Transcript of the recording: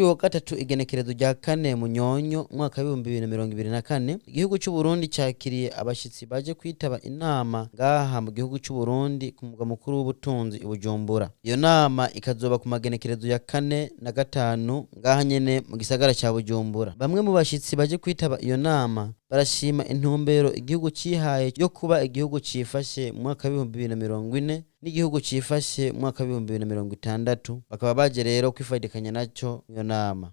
uyu wa gatatu igenekerezo rya 4 Munyonyo umwaka wa 2024 igihugu cy'u Burundi cyakiriye abashitsi baje kwitaba inama ngaha mu gihugu cy'u Burundi ku mugwa mukuru w'ubutunzi i Bujumbura. Iyo nama ikazoba ku magenekerezo ya 4 na 5 ngaha nyene mu gisagara cya Bujumbura. Bamwe mu bashitsi baje kwitaba iyo nama barashima intumbero igihugu cihaye yo kuba igihugu cifashe mu mwaka wa 2040 n'igihugu cifashe mu mwaka wa 2060, bakaba baje rero kwifadikanya naco iyo nama.